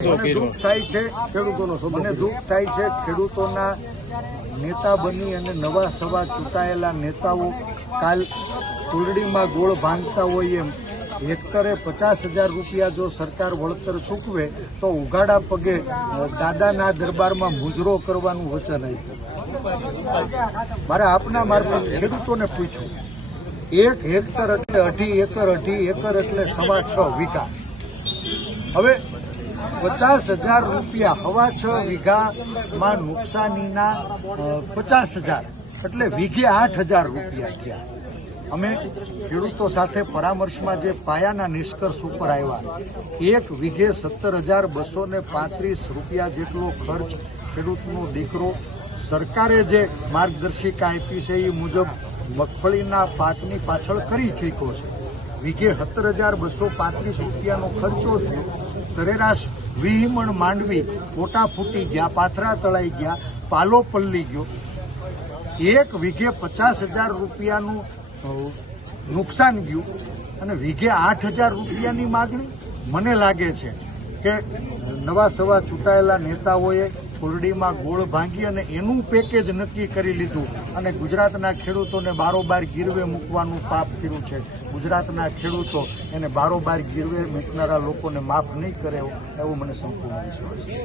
મને દુઃખ થાય છે મને દુઃખ થાય છે ખેડૂતોના નેતા બની અને નવા સવા ચૂંટાયેલા નેતાઓ કાલ કુલડીમાં ગોળ ભાંગતા હોય એમ હેક્ટરે 50,000 રૂપિયા જો સરકાર વળતર ચૂકવે તો ઉઘાડા પગે દાદાના દરબારમાં મુજરો કરવાનું વચન આપ્યું. મારે આપના મારફત ખેડૂતોને પૂછ્યું, 1 હેક્ટર એટલે 2.5 એકર એટલે 6.25 વીઘા. હવે 50,000 રૂપિયા 6.25 વીઘામાં નુકસાનીના 50,000 એટલે વીઘે 8,000 રૂપિયા થયા. અમે ખેડૂતો સાથે પરામર્શમાં જે પાયાના નિષ્કર્ષ ઉપર આવ્યા, 1 વીઘે 17,235 રૂપિયા જેટલો ખર્ચ ખેડૂતનો દીકરો સરકારે જે માર્ગદર્શિકા આપી છે એ મુજબ મગફળીના પાકની પાછળ કરી ચૂક્યો છે. વીઘે 17,235 રૂપિયાનો ખર્ચો થયો. સરેરાશ 20 મણ માંડવી પોટા ફૂટી ગયા, પાથરા તળાઈ ગયા, પાલો પલ્લી ગયો. 1 વીઘે 50,000 રૂપિયાનું નુકસાન ગયું અને વીઘે 8,000 રૂપિયાની માગણી. મને લાગે છે કે નવા સવા ચૂંટાયેલા નેતાઓએ કોરડીમાં ગોળ ભાંગી અને એનું પેકેજ નક્કી કરી લીધું અને ગુજરાતના ખેડૂતોને બારોબાર ગીરવે મૂકવાનું પાપ કર્યું છે. ગુજરાતના ખેડૂતો એને બારોબાર ગીરવે મૂકનારા લોકોને માફ નહીં કરે એવો મને સંપૂર્ણ વિશ્વાસ છે.